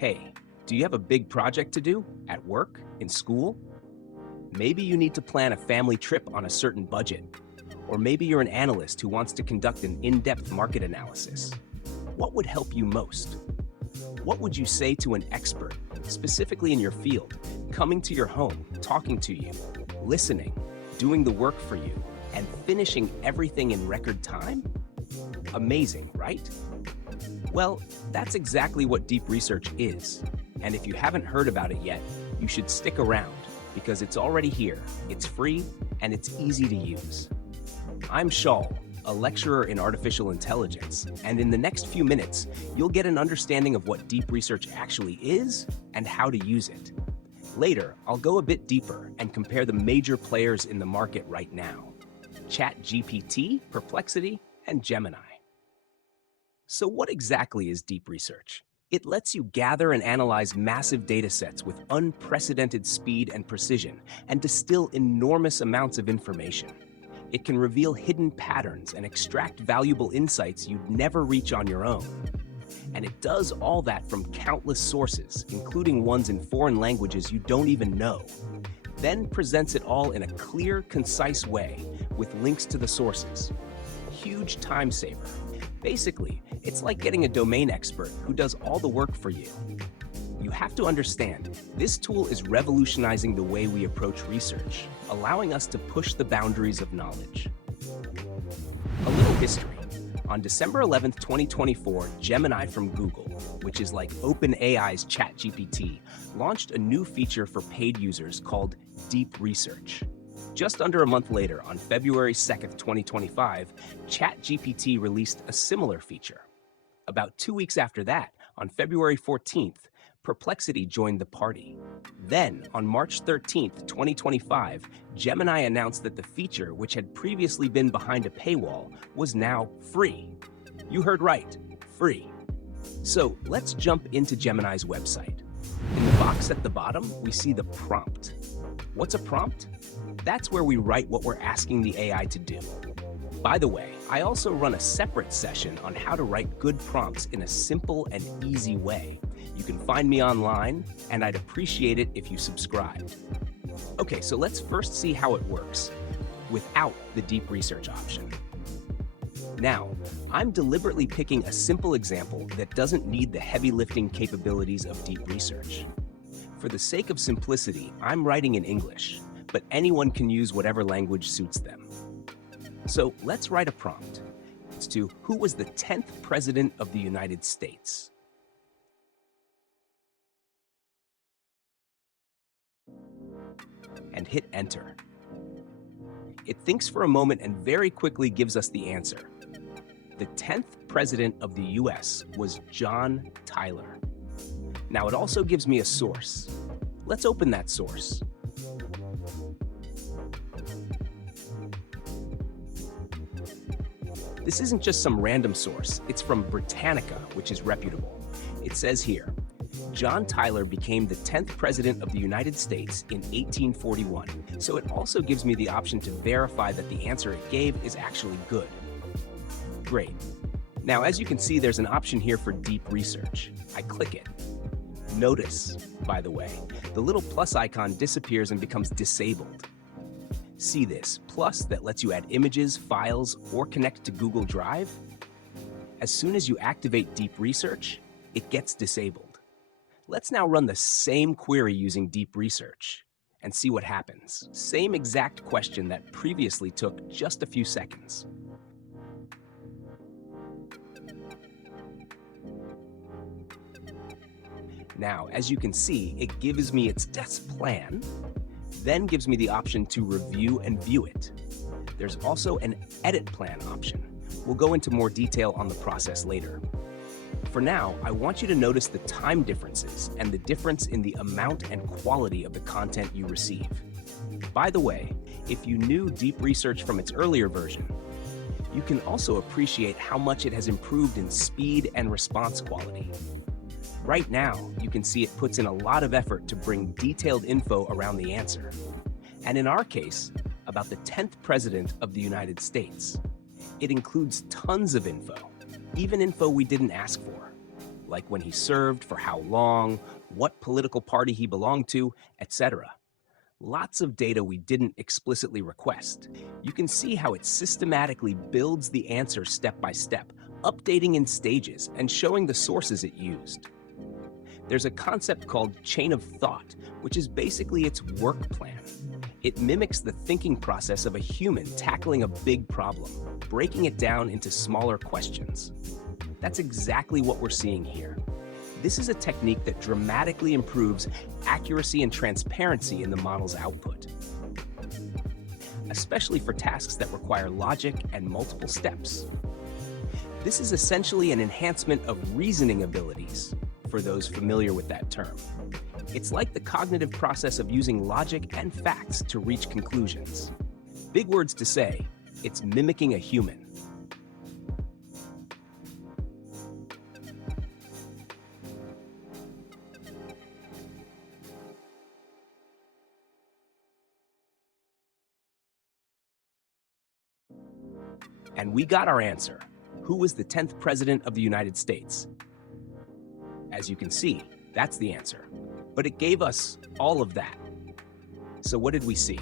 Hey, do you have a big project to do at work, in school? Maybe you need to plan a family trip on a certain budget. Or maybe you're an analyst who wants to conduct an in-depth market analysis. What would help you most? What would you say to an expert, specifically in your field, coming to your home, talking to you, listening, doing the work for you, and finishing everything in record time? Amazing, right? Well, that's exactly what deep research is. And if you haven't heard about it yet, you should stick around because it's already here, it's free, and it's easy to use. I'm Shaul, a lecturer in artificial intelligence, and in the next few minutes, you'll get an understanding of what deep research actually is and how to use it. Later, I'll go a bit deeper and compare the major players in the market right now: ChatGPT, Perplexity, and Gemini. So what exactly is deep research? It lets you gather and analyze massive data sets with unprecedented speed and precision and distill enormous amounts of information. It can reveal hidden patterns and extract valuable insights you'd never reach on your own. And it does all that from countless sources, including ones in foreign languages you don't even know. Then presents it all in a clear, concise way with links to the sources. Huge time saver. Basically, it's like getting a domain expert who does all the work for you. You have to understand, this tool is revolutionizing the way we approach research, allowing us to push the boundaries of knowledge. A little history. On December 11th, 2024, Gemini from Google, which is like OpenAI's ChatGPT, launched a new feature for paid users called Deep Research. Just under a month later, on February 2nd, 2025, ChatGPT released a similar feature. About 2 weeks after that, on February 14th, Perplexity joined the party. Then, on March 13th, 2025, Gemini announced that the feature, which had previously been behind a paywall, was now free. You heard right, free. So let's jump into Gemini's website. In the box at the bottom, we see the prompt. What's a prompt? That's where we write what we're asking the AI to do. By the way, I also run a separate session on how to write good prompts in a simple and easy way. You can find me online, and I'd appreciate it if you subscribed. Okay, so let's first see how it works without the deep research option. Now, I'm deliberately picking a simple example that doesn't need the heavy lifting capabilities of deep research. For the sake of simplicity, I'm writing in English, but anyone can use whatever language suits them. So let's write a prompt. It's to who was the 10th President of the United States? And hit enter. It thinks for a moment and very quickly gives us the answer. The 10th President of the US was John Tyler. Now it also gives me a source. Let's open that source. This isn't just some random source, it's from Britannica, which is reputable. It says here, John Tyler became the 10th President of the United States in 1841, so it also gives me the option to verify that the answer it gave is actually good. Great. Now, as you can see, there's an option here for deep research. I click it. Notice, by the way, the little plus icon disappears and becomes disabled. See this plus that lets you add images, files, or connect to Google Drive? As soon as you activate deep research, it gets disabled. Let's now run the same query using deep research and see what happens. Same exact question that previously took just a few seconds. Now, as you can see, it gives me its test plan, then gives me the option to review and view it. There's also an edit plan option. We'll go into more detail on the process later. For now, I want you to notice the time differences and the difference in the amount and quality of the content you receive. By the way, if you knew deep research from its earlier version, you can also appreciate how much it has improved in speed and response quality. Right now, you can see it puts in a lot of effort to bring detailed info around the answer. And in our case, about the 10th President of the United States. It includes tons of info, even info we didn't ask for. like when he served, for how long, what political party he belonged to, etc. Lots of data we didn't explicitly request. You can see how it systematically builds the answer step by step, updating in stages and showing the sources it used. There's a concept called chain of thought, which is basically its work plan. It mimics the thinking process of a human tackling a big problem, breaking it down into smaller questions. That's exactly what we're seeing here. This is a technique that dramatically improves accuracy and transparency in the model's output, especially for tasks that require logic and multiple steps. This is essentially an enhancement of reasoning abilities, for those familiar with that term. It's like the cognitive process of using logic and facts to reach conclusions. Big words to say, it's mimicking a human. And we got our answer. Who was the 10th president of the United States? As you can see, that's the answer. But it gave us all of that. So what did we see?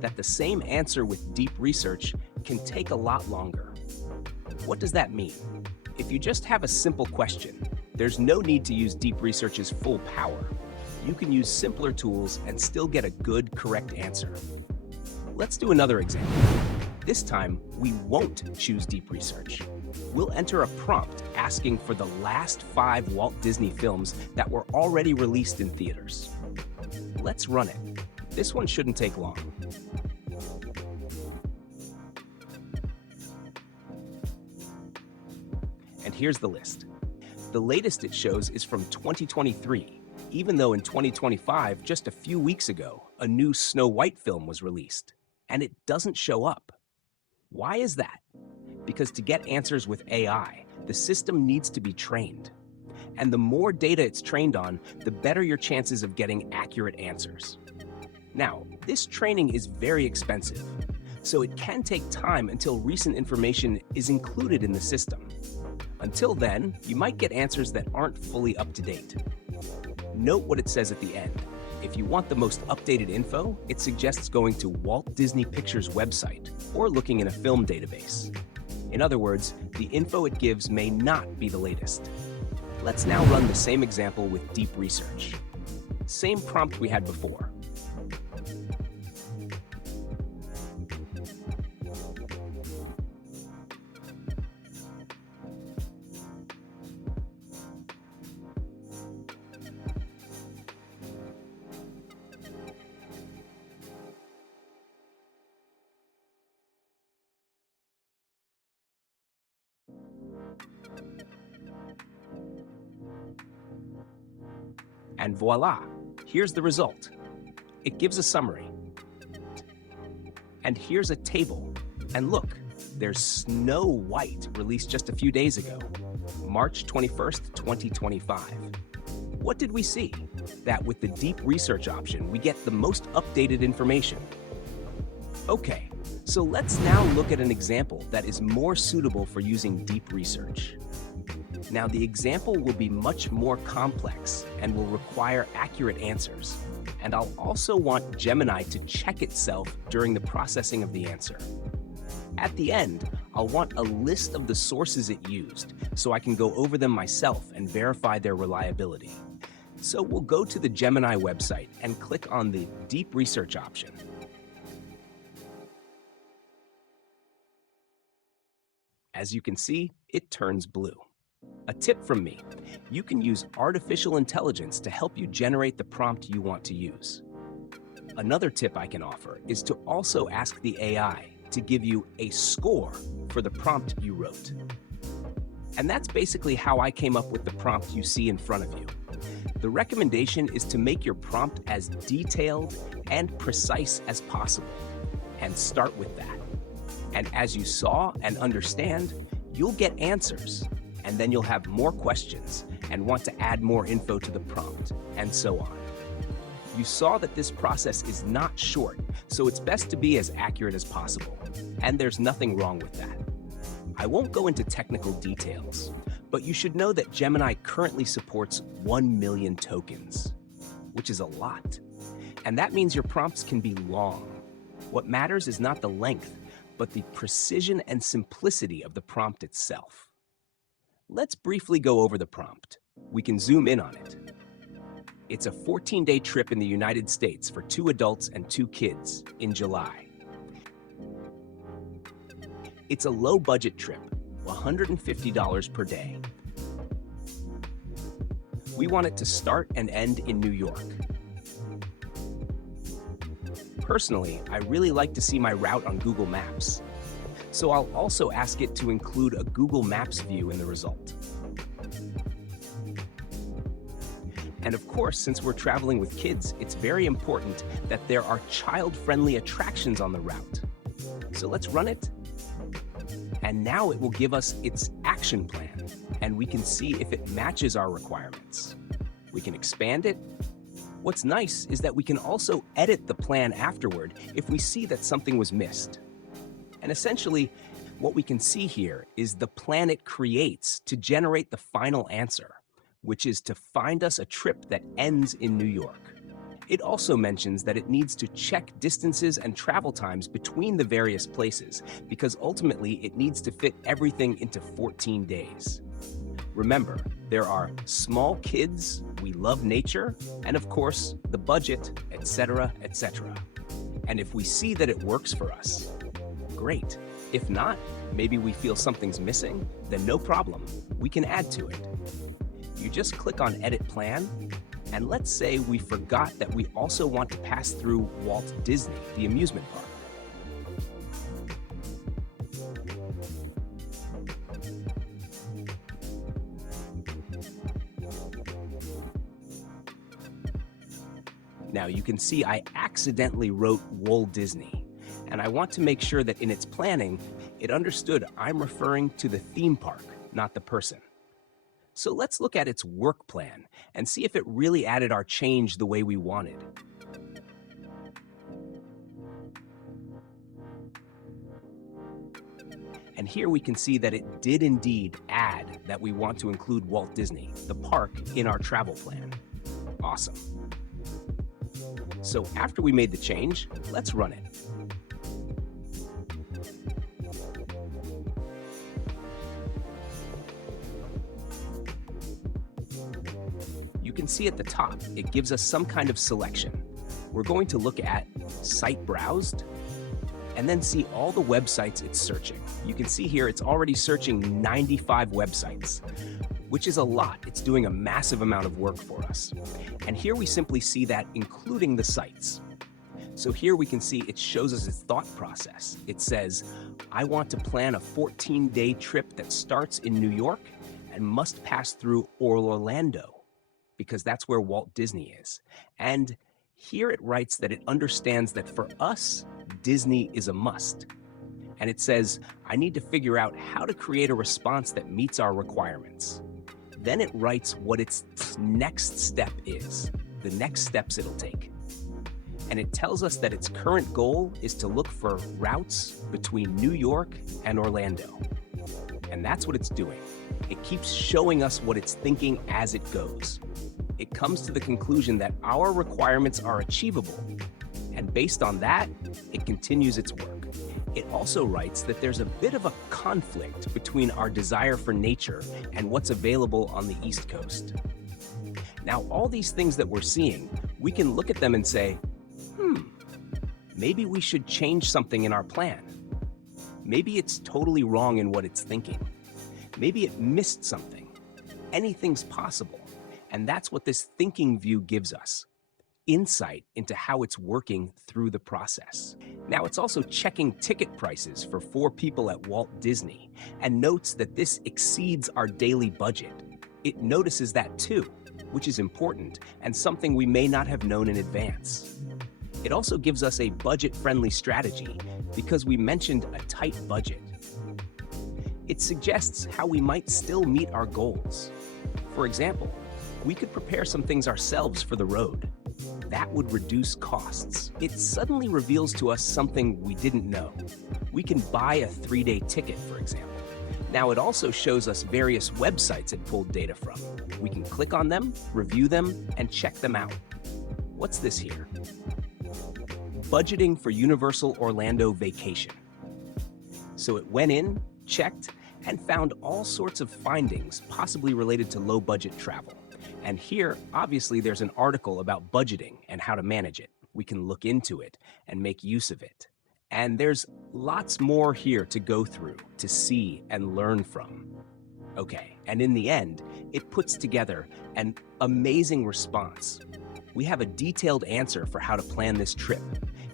That the same answer with deep research can take a lot longer. What does that mean? If you just have a simple question, there's no need to use deep research's full power. You can use simpler tools and still get a good, correct answer. Let's do another example. This time, we won't choose deep research. We'll enter a prompt asking for the last 5 Walt Disney films that were already released in theaters. Let's run it. This one shouldn't take long. And here's the list. The latest it shows is from 2023, even though in 2025, just a few weeks ago, a new Snow White film was released, and it doesn't show up. Why is that? Because to get answers with AI, the system needs to be trained. And the more data it's trained on, the better your chances of getting accurate answers. Now, this training is very expensive, so it can take time until recent information is included in the system. Until then, you might get answers that aren't fully up to date. Note what it says at the end. If you want the most updated info, it suggests going to Walt Disney Pictures' website or looking in a film database. In other words, the info it gives may not be the latest. Let's now run the same example with deep research. Same prompt we had before. And voila, here's the result. It gives a summary. And here's a table. And look, there's Snow White, released just a few days ago, March 21st, 2025. What did we see? That with the deep research option, we get the most updated information. Okay, so let's now look at an example that is more suitable for using deep research. Now, the example will be much more complex and will require accurate answers. And I'll also want Gemini to check itself during the processing of the answer. At the end, I'll want a list of the sources it used so I can go over them myself and verify their reliability. So we'll go to the Gemini website and click on the Deep Research option. As you can see, it turns blue. A tip from me, you can use artificial intelligence to help you generate the prompt you want to use. Another tip I can offer is to also ask the AI to give you a score for the prompt you wrote. And that's basically how I came up with the prompt you see in front of you. The recommendation is to make your prompt as detailed and precise as possible, and start with that. And as you saw and understand, you'll get answers. And then you'll have more questions and want to add more info to the prompt, and so on. You saw that this process is not short, so it's best to be as accurate as possible, and there's nothing wrong with that. I won't go into technical details, But you should know that Gemini currently supports 1 million tokens, which is a lot. And that means your prompts can be long. What matters is not the length, but the precision and simplicity of the prompt itself. Let's briefly go over the prompt. We can zoom in on it. It's a 14-day trip in the United States for 2 adults and 2 kids in July. It's a low-budget trip, $150 per day. We want it to start and end in New York. Personally, I really like to see my route on Google Maps, so I'll also ask it to include a Google Maps view in the result. And of course, since we're traveling with kids, it's very important that there are child-friendly attractions on the route. So let's run it. And now it will give us its action plan, and we can see if it matches our requirements. We can expand it. What's nice is that we can also edit the plan afterward if we see that something was missed. And essentially, what we can see here is the plan it creates to generate the final answer, which is to find us a trip that ends in New York. It also mentions that it needs to check distances and travel times between the various places, because ultimately it needs to fit everything into 14 days. Remember, there are small kids, we love nature, and of course, the budget, etc., etc. And if we see that it works for us, great. If not, maybe we feel something's missing, then no problem, we can add to it. You just click on Edit Plan, and let's say we forgot that we also want to pass through Walt Disney, the amusement park. Now you can see I accidentally wrote Walt Disney, and I want to make sure that in its planning, it understood I'm referring to the theme park, not the person. So let's look at its work plan and see if it really added our change the way we wanted. And here we can see that it did indeed add that we want to include Walt Disney, the park, in our travel plan. Awesome. So after we made the change, let's run it. You can see at the top, it gives us some kind of selection. We're going to look at Site Browsed, and then see all the websites it's searching. You can see here it's already searching 95 websites, which is a lot. It's doing a massive amount of work for us. And here we simply see that including the sites. So here we can see it shows us its thought process. It says, I want to plan a 14-day trip that starts in New York and must pass through Orlando, because that's where Walt Disney is. And here it writes that it understands that for us, Disney is a must. And it says, I need to figure out how to create a response that meets our requirements. Then it writes what its next step is, the next steps it'll take. And it tells us that its current goal is to look for routes between New York and Orlando. And that's what it's doing. It keeps showing us what it's thinking as it goes. It comes to the conclusion that our requirements are achievable. And based on that, it continues its work. It also writes that there's a bit of a conflict between our desire for nature and what's available on the East Coast. Now, all these things that we're seeing, we can look at them and say, maybe we should change something in our plan. Maybe it's totally wrong in what it's thinking. Maybe it missed something. Anything's possible. And that's what this thinking view gives us. Insight into how it's working through the process. Now, it's also checking ticket prices for 4 people at Walt Disney and notes that this exceeds our daily budget. It notices that too, which is important and something we may not have known in advance. It also gives us a budget-friendly strategy because we mentioned a tight budget. It suggests how we might still meet our goals. For example, we could prepare some things ourselves for the road. That would reduce costs. It suddenly reveals to us something we didn't know. We can buy a 3-day ticket, for example. Now, it also shows us various websites it pulled data from. We can click on them, review them, and check them out. What's this here? Budgeting for Universal Orlando Vacation. So it went in, checked, and found all sorts of findings possibly related to low-budget travel. And here, obviously, there's an article about budgeting and how to manage it. We can look into it and make use of it. And there's lots more here to go through, to see and learn from. Okay, and in the end, it puts together an amazing response. We have a detailed answer for how to plan this trip.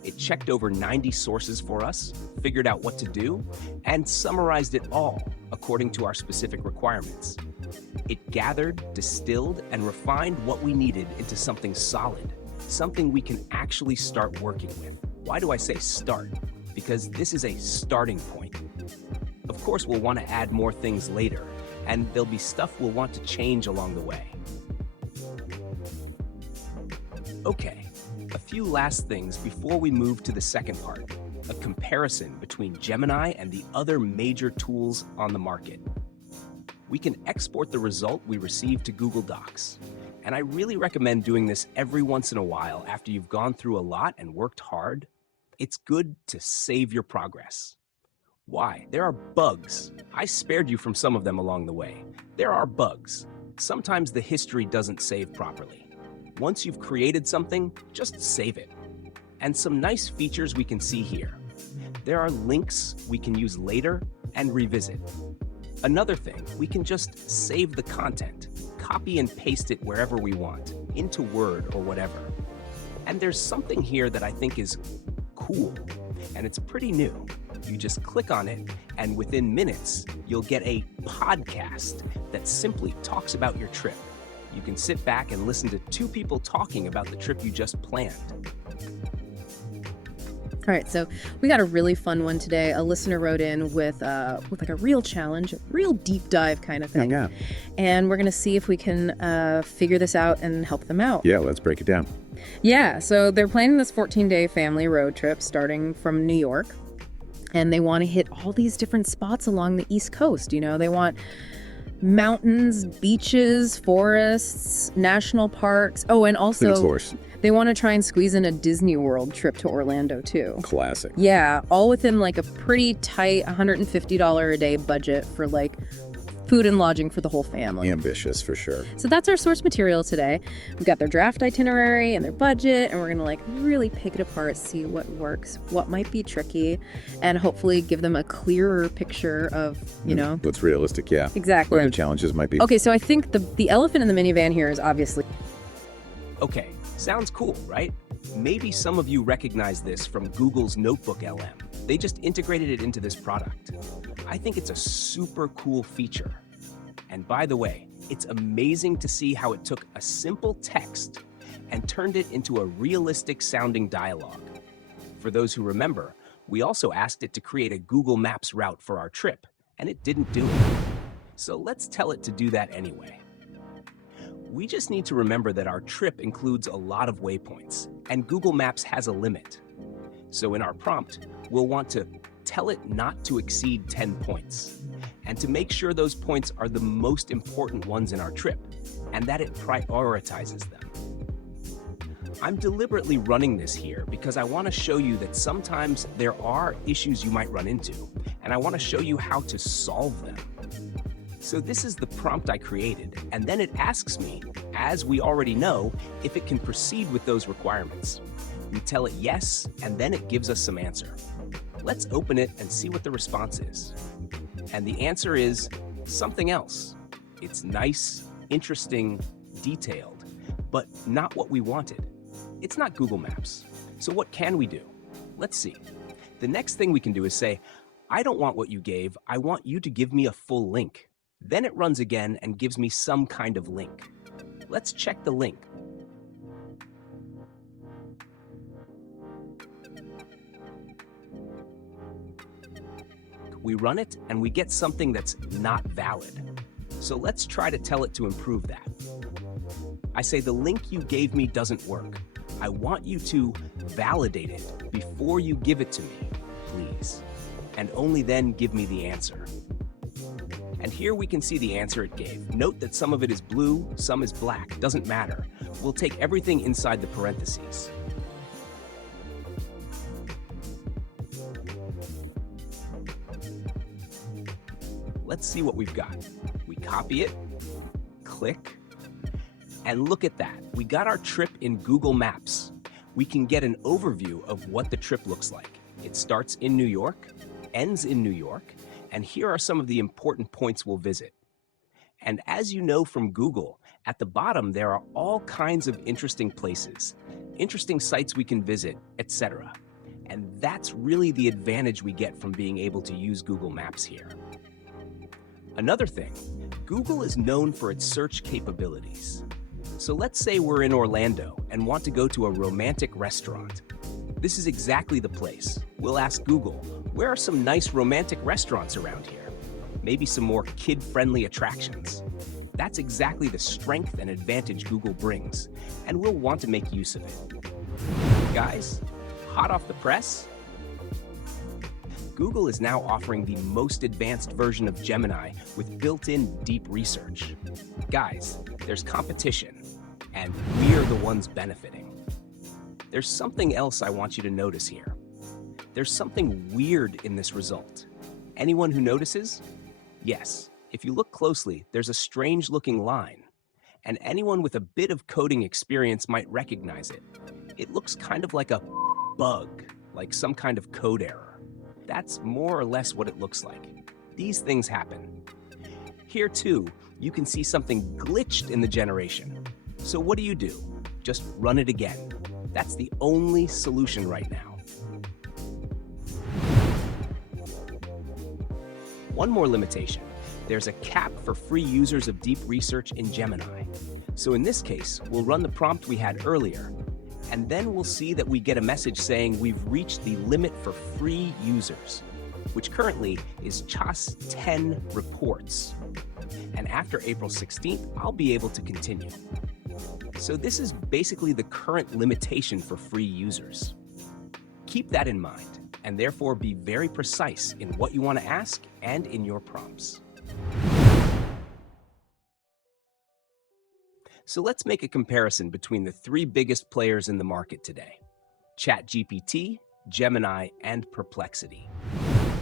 It checked over 90 sources for us, figured out what to do, and summarized it all according to our specific requirements. It gathered, distilled, and refined what we needed into something solid, something we can actually start working with. Why do I say start? Because this is a starting point. Of course, we'll want to add more things later, and there'll be stuff we'll want to change along the way. Okay, a few last things before we move to the second part, a comparison between Gemini and the other major tools on the market. We can export the result we receive to Google Docs, and I really recommend doing this every once in a while after you've gone through a lot and worked hard. It's good to save your progress. Why? There are bugs. I spared you from some of them along the way. There are bugs. Sometimes the history doesn't save properly. Once you've created something, just save it. And some nice features we can see here. There are links we can use later and revisit. Another thing, we can just save the content, copy and paste it wherever we want, into Word or whatever. And there's something here that I think is cool, and it's pretty new. You just click on it, and within minutes, you'll get a podcast that simply talks about your trip. You can sit back and listen to two people talking about the trip you just planned. All right, so we got a really fun one today. A listener wrote in with like a real challenge, a real deep dive kind of thing. Yeah. And we're going to see if we can figure this out and help them out. Yeah, let's break it down. Yeah, so they're planning this 14-day family road trip starting from New York. And they want to hit all these different spots along the East Coast. You know, they want mountains, beaches, forests, national parks. Oh, and also Of course. they want to try and squeeze in a Disney World trip to Orlando too. Classic. Yeah, all within like a pretty tight $150 a day budget for like food and lodging for the whole family. Ambitious for sure. So that's our source material today. We've got their draft itinerary and their budget, and we're going to like really pick it apart, see what works, what might be tricky, and hopefully give them a clearer picture of, you know. What's realistic, yeah. Exactly. What the challenges might be. Okay, so I think the elephant in the minivan here is obviously. Okay, sounds cool, right? Maybe some of you recognize this from Google's Notebook LM. They just integrated it into this product. I think it's a super cool feature. And by the way, it's amazing to see how it took a simple text and turned it into a realistic sounding dialogue. For those who remember, we also asked it to create a Google Maps route for our trip, and it didn't do it. So let's tell it to do that anyway. We just need to remember that our trip includes a lot of waypoints, and Google Maps has a limit. So in our prompt, we'll want to tell it not to exceed 10 points, and to make sure those points are the most important ones in our trip, and that it prioritizes them. I'm deliberately running this here because I want to show you that sometimes there are issues you might run into, and I want to show you how to solve them. So this is the prompt I created, and then it asks me, as we already know, if it can proceed with those requirements. We tell it yes, and then it gives us some answer. Let's open it and see what the response is. And the answer is something else. It's nice, interesting, detailed, but not what we wanted. It's not Google Maps. So what can we do? Let's see. The next thing we can do is say, I don't want what you gave, I want you to give me a full link. Then it runs again and gives me some kind of link. Let's check the link. We run it and we get something that's not valid. So let's try to tell it to improve that. I say the link you gave me doesn't work. I want you to validate it before you give it to me, please. And only then give me the answer. here we can see the answer it gave. Note that some of it is blue, some is black. Doesn't matter. We'll take everything inside the parentheses. Let's see what we've got. We copy it, click, and look at that. We got our trip in Google Maps. We can get an overview of what the trip looks like. It starts in New York, ends in New York, and here are some of the important points we'll visit. And as you know from Google, at the bottom there are all kinds of interesting places, interesting sites we can visit, etc. And that's really the advantage we get from being able to use Google Maps here. Another thing, Google is known for its search capabilities. So let's say we're in Orlando and want to go to a romantic restaurant. This is exactly the place. We'll ask Google, where are some nice romantic restaurants around here? Maybe some more kid-friendly attractions. That's exactly the strength and advantage Google brings, and we'll want to make use of it. Guys, hot off the press? Google is now offering the most advanced version of Gemini with built-in deep research. Guys, there's competition, and we're the ones benefiting. There's something else I want you to notice here. There's something weird in this result. Anyone who notices? Yes, if you look closely, there's a strange-looking line, and anyone with a bit of coding experience might recognize it. It looks kind of like a bug, like some kind of code error. That's more or less what it looks like. These things happen. Here too, you can see something glitched in the generation. So what do? Just run it again. That's the only solution right now. One more limitation. There's a cap for free users of deep research in Gemini. So in this case, we'll run the prompt we had earlier, and then we'll see that we get a message saying we've reached the limit for free users, which currently is just 10 reports. And after April 16th, I'll be able to continue. So this is basically the current limitation for free users. Keep that in mind, and therefore be very precise in what you want to ask and in your prompts. So let's make a comparison between the three biggest players in the market today: ChatGPT, Gemini, and Perplexity.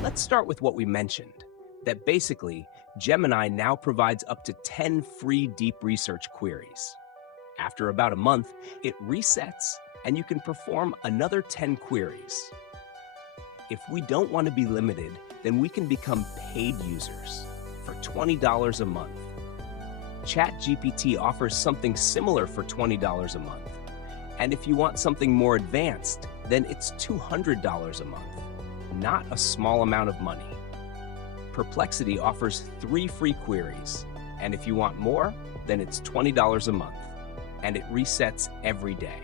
Let's start with what we mentioned, that basically Gemini now provides up to 10 free deep research queries. After about a month, it resets and you can perform another 10 queries. If we don't want to be limited, then we can become paid users for $20 a month. ChatGPT offers something similar for $20 a month. And if you want something more advanced, then it's $200 a month. Not a small amount of money. Perplexity offers 3 free queries. And if you want more, then it's $20 a month. And it resets every day.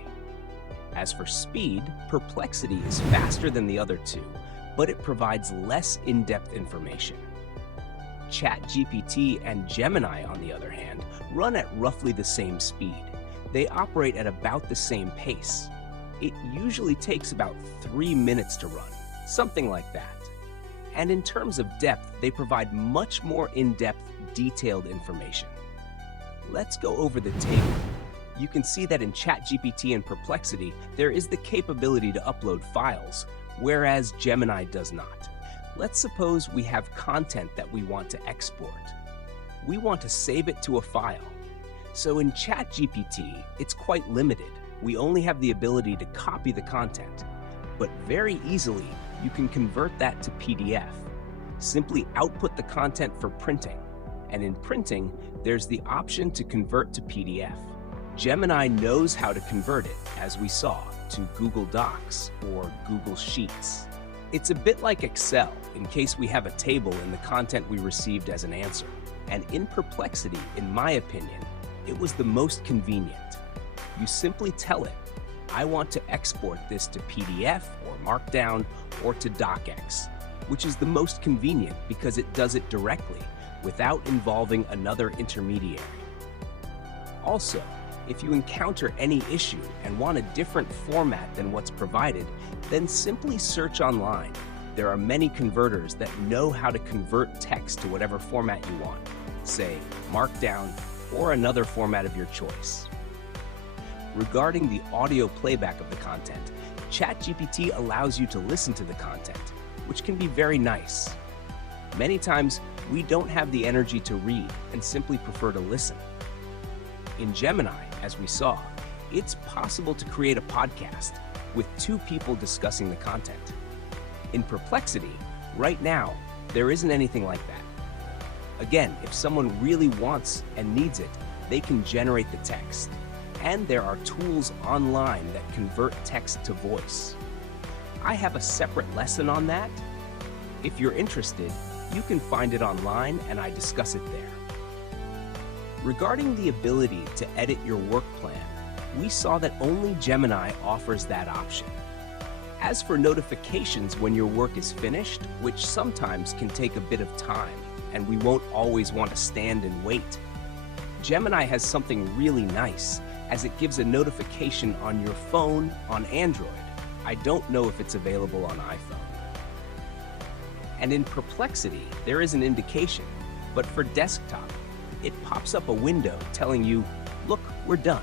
As for speed, Perplexity is faster than the other two, but it provides less in-depth information. ChatGPT and Gemini, on the other hand, run at roughly the same speed. They operate at about the same pace. It usually takes about 3 minutes to run, something like that. And in terms of depth, they provide much more in-depth, detailed information. Let's go over the table. You can see that in ChatGPT and Perplexity, there is the capability to upload files, whereas Gemini does not. Let's suppose we have content that we want to export. We want to save it to a file. So in ChatGPT, it's quite limited. We only have the ability to copy the content, but very easily, you can convert that to PDF. Simply output the content for printing. And in printing, there's the option to convert to PDF. Gemini knows how to convert it, as we saw, to Google Docs or Google Sheets. It's a bit like Excel, in case we have a table in the content we received as an answer. And in Perplexity, in my opinion, it was the most convenient. You simply tell it, I want to export this to PDF or Markdown or to DocX, which is the most convenient because it does it directly without involving another intermediary. Also, if you encounter any issue and want a different format than what's provided, then simply search online. There are many converters that know how to convert text to whatever format you want, say Markdown or another format of your choice. Regarding the audio playback of the content, ChatGPT allows you to listen to the content, which can be very nice. Many times, we don't have the energy to read and simply prefer to listen. In Gemini, as we saw, it's possible to create a podcast with two people discussing the content. In Perplexity, right now, there isn't anything like that. Again, if someone really wants and needs it, they can generate the text. And there are tools online that convert text to voice. I have a separate lesson on that. If you're interested, you can find it online and I discuss it there. Regarding the ability to edit your work plan, we saw that only Gemini offers that option. As for notifications when your work is finished, which sometimes can take a bit of time, and we won't always want to stand and wait, Gemini has something really nice, as it gives a notification on your phone on Android. I don't know if it's available on iPhone. And in Perplexity, there is an indication, but for desktop, it pops up a window telling you, look, we're done.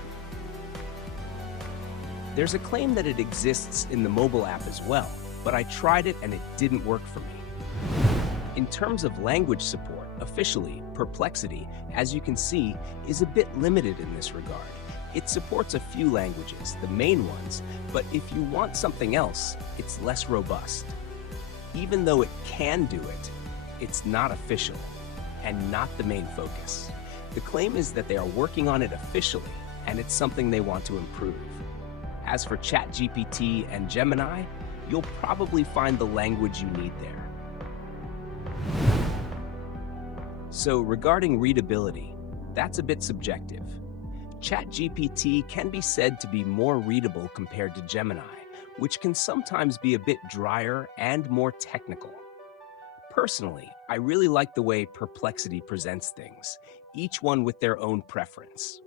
There's a claim that it exists in the mobile app as well, but I tried it and it didn't work for me. In terms of language support, officially, Perplexity, as you can see, is a bit limited in this regard. It supports a few languages, the main ones, but if you want something else, it's less robust. Even though it can do it, it's not official and not the main focus. The claim is that they are working on it officially, and it's something they want to improve. As for ChatGPT and Gemini, you'll probably find the language you need there. So regarding readability, that's a bit subjective. ChatGPT can be said to be more readable compared to Gemini, which can sometimes be a bit drier and more technical. Personally, I really like the way Perplexity presents things, each one with their own preference.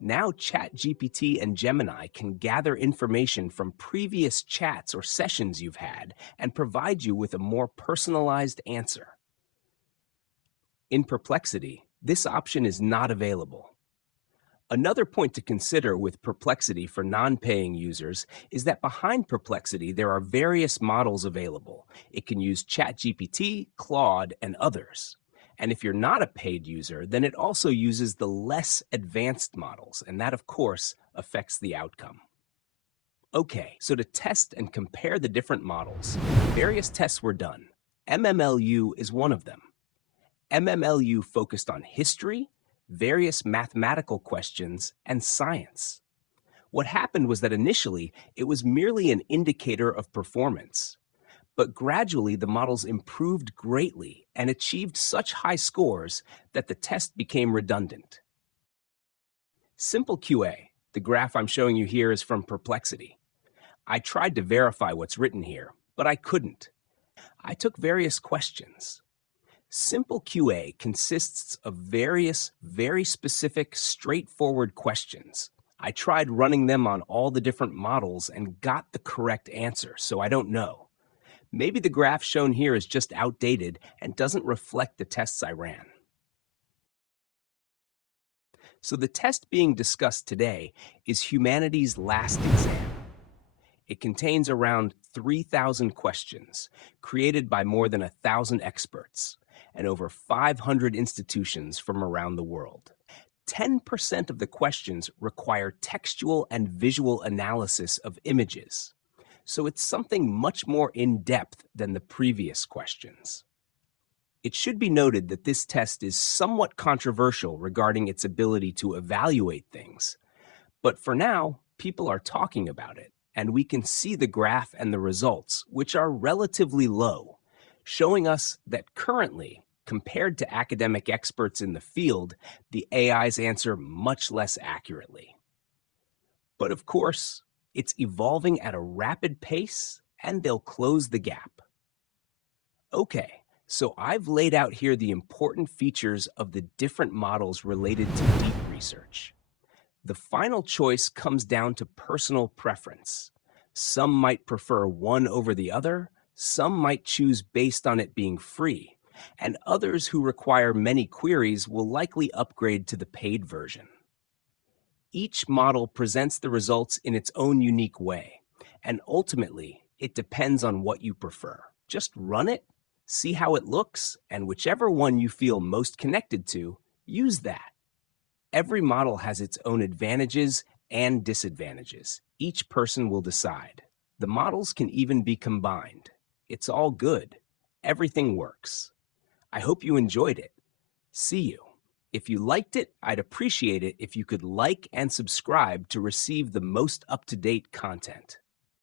Now ChatGPT and Gemini can gather information from previous chats or sessions you've had and provide you with a more personalized answer. In Perplexity, this option is not available. Another point to consider with Perplexity for non-paying users is that behind Perplexity there are various models available. It can use ChatGPT, Claude, and others. And if you're not a paid user, then it also uses the less advanced models, and that, of course, affects the outcome. Okay, so to test and compare the different models, various tests were done. MMLU is one of them. MMLU focused on history, various mathematical questions, and science. What happened was that initially, it was merely an indicator of performance. But gradually, the models improved greatly and achieved such high scores that the test became redundant. SimpleQA, the graph I'm showing you here, is from Perplexity. I tried to verify what's written here, but I couldn't. I took various questions. SimpleQA consists of various, very specific, straightforward questions. I tried running them on all the different models and got the correct answer, so I don't know. Maybe the graph shown here is just outdated and doesn't reflect the tests I ran. So the test being discussed today is humanity's last exam. It contains around 3,000 questions created by more than 1,000 experts and over 500 institutions from around the world. 10% of the questions require textual and visual analysis of images. So it's something much more in-depth than the previous questions. It should be noted that this test is somewhat controversial regarding its ability to evaluate things. But for now, people are talking about it, and we can see the graph and the results, which are relatively low, showing us that currently, compared to academic experts in the field, the AIs answer much less accurately. But of course, it's evolving at a rapid pace, and they'll close the gap. Okay, so I've laid out here the important features of the different models related to deep research. The final choice comes down to personal preference. Some might prefer one over the other, some might choose based on it being free, and others who require many queries will likely upgrade to the paid version. Each model presents the results in its own unique way, and ultimately, it depends on what you prefer. Just run it, see how it looks, and whichever one you feel most connected to, use that. Every model has its own advantages and disadvantages. Each person will decide. The models can even be combined. It's all good. Everything works. I hope you enjoyed it. See you. If you liked it, I'd appreciate it if you could like and subscribe to receive the most up-to-date content.